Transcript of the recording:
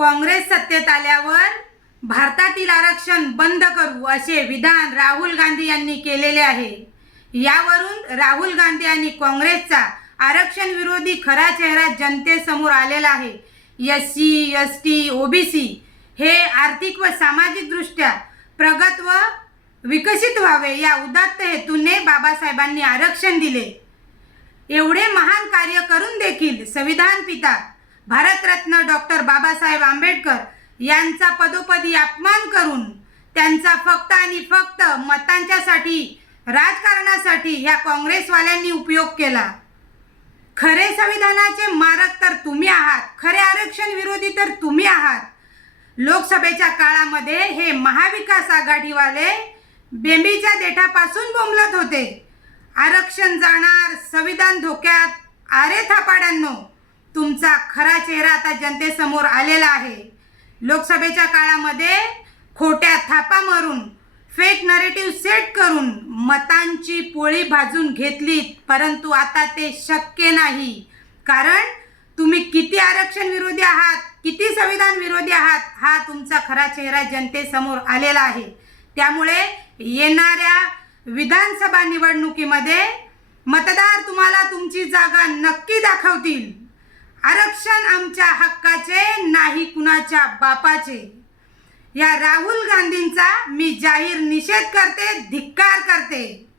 काँग्रेस सत्तेत आल्यावर भारतातील आरक्षण बंद करू असे विधान राहुल गांधी यांनी केलेले आहे। यावरून राहुल गांधी आणि काँग्रेसचा आरक्षण विरोधी खरा चेहरा जनतेसमोर आलेला आहे। SC, ST, OBC हे आर्थिक व सामाजिकदृष्ट्या प्रगत व विकसित व्हावे या उदात्त हेतूने बाबासाहेबांनी आरक्षण दिले। एवढे महान कार्य करून देखील संविधान पिता भारतरत्न डॉक्टर बाबासाहेब आंबेडकर यांचा पदोपदी अपमान करून त्यांचा फक्त आणि फक्त मतांच्यासाठी राजकारणासाठी ह्या काँग्रेसवाल्यांनी उपयोग केला। खरे संविधानाचे मारक तर तुम्ही आहात, खरे आरक्षण विरोधी तर तुम्ही आहात। लोकसभेच्या काळामध्ये हे महाविकास आघाडीवाले बेंबीच्या देठापासून बोंबलत होते, आरक्षण जाणार, संविधान धोक्यात। अरे थापाड्यांनो, तुमचा खरा चेहरा आता जनतेसमोर आलेला आहे। लोकसभेच्या काळामध्ये खोट्या थापा मारून फेक नरेटिव्ह सेट करून मतांची पोळी भाजून घेतली, परंतु आता ते शक्य नाही। कारण तुम्ही किती आरक्षण विरोधी आहात, किती संविधान विरोधी आहात, हा तुमचा खरा चेहरा जनतेसमोर आलेला आहे। त्यामुळे येणाऱ्या विधानसभा निवडणुकीमध्ये मतदार तुम्हाला तुमची जागा नक्की दाखवतील। आरक्षण आमच्या हक्काचे, नाही कुणाच्या बापाचे। या राहुल गांधींचा मी जाहीर निषेध करते, धिक्कार करते।